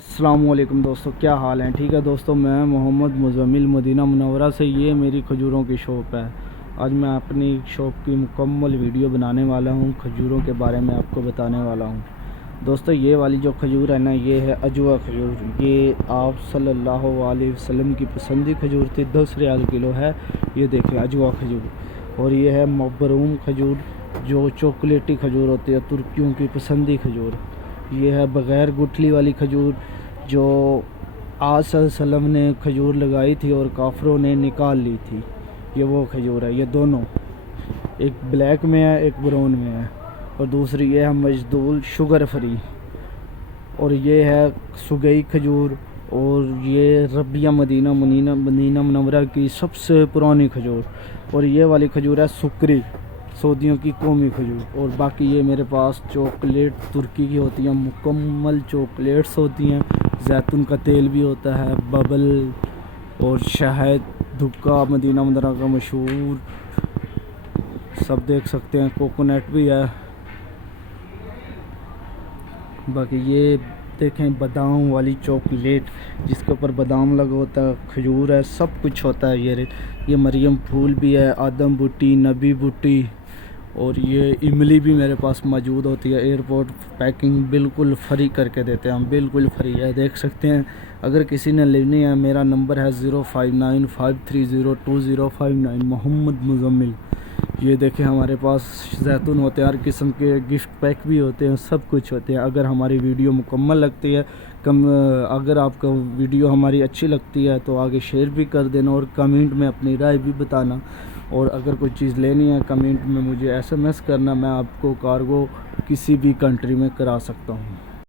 السلام علیکم دوستو، کیا حال ہیں؟ ٹھیک ہے دوستو، میں محمد مزمل مدینہ منورہ سے، یہ میری کھجوروں کی شاپ ہے۔ آج میں اپنی شاپ کی مکمل ویڈیو بنانے والا ہوں، کھجوروں کے بارے میں آپ کو بتانے والا ہوں۔ دوستو یہ والی جو کھجور ہے نا، یہ ہے اجوا کھجور۔ یہ آپ صلی اللہ علیہ وسلم کی پسندی کھجور تھی، 10 ریال کلو ہے۔ یہ دیکھیں اجوا کھجور۔ اور یہ ہے مبروم کھجور، جو چاکلیٹی کھجور ہوتی ہے، ترکیوں کی پسندی کھجور۔ یہ ہے بغیر گٹھلی والی کھجور، جو آج صلی اللہ علیہ وسلم نے کھجور لگائی تھی اور کافروں نے نکال لی تھی۔ یہ وہ کھجور ہے، یہ دونوں، ایک بلیک میں ہے ایک براؤن میں ہے، اور دوسری یہ ہے مجدول شوگر فری۔ اور یہ ہے سگئی کھجور، اور یہ ربیہ مدینہ منورہ کی سب سے پرانی کھجور۔ اور یہ والی کھجور ہے سکری، سعودیوں کی قومی کھجور۔ اور باقی یہ میرے پاس چاکلیٹ ترکی کی ہوتی ہیں، مکمل چاکلیٹس ہوتی ہیں، زیتون کا تیل بھی ہوتا ہے، ببل اور شہد، دھکا مدینہ منورہ کا مشہور، سب دیکھ سکتے ہیں، کوکونٹ بھی ہے۔ باقی یہ دیکھیں بادام والی چاکلیٹ، جس کے اوپر بادام لگا ہوتا ہے، کھجور ہے، سب کچھ ہوتا ہے۔ یہ مریم پھول بھی ہے، آدم بوٹی، نبی بوٹی، اور یہ املی بھی میرے پاس موجود ہوتی ہے۔ ایئرپورٹ پیکنگ بالکل فری کر کے دیتے ہیں ہم، بالکل فری ہے، دیکھ سکتے ہیں۔ اگر کسی نے لینی ہے، میرا نمبر ہے 0595302059، محمد مزمل۔ یہ دیکھیں ہمارے پاس زیتون ہوتے ہیں، ہر قسم کے گفٹ پیک بھی ہوتے ہیں، سب کچھ ہوتے ہیں۔ اگر ہماری ویڈیو مکمل لگتی ہے، اگر آپ کو ویڈیو ہماری اچھی لگتی ہے تو آگے شیئر بھی کر دینا، اور کمنٹ میں اپنی رائے بھی بتانا۔ اور اگر کوئی چیز لینی ہے، کمنٹ میں مجھے SMS کرنا، میں آپ کو کارگو کسی بھی کنٹری میں کرا سکتا ہوں۔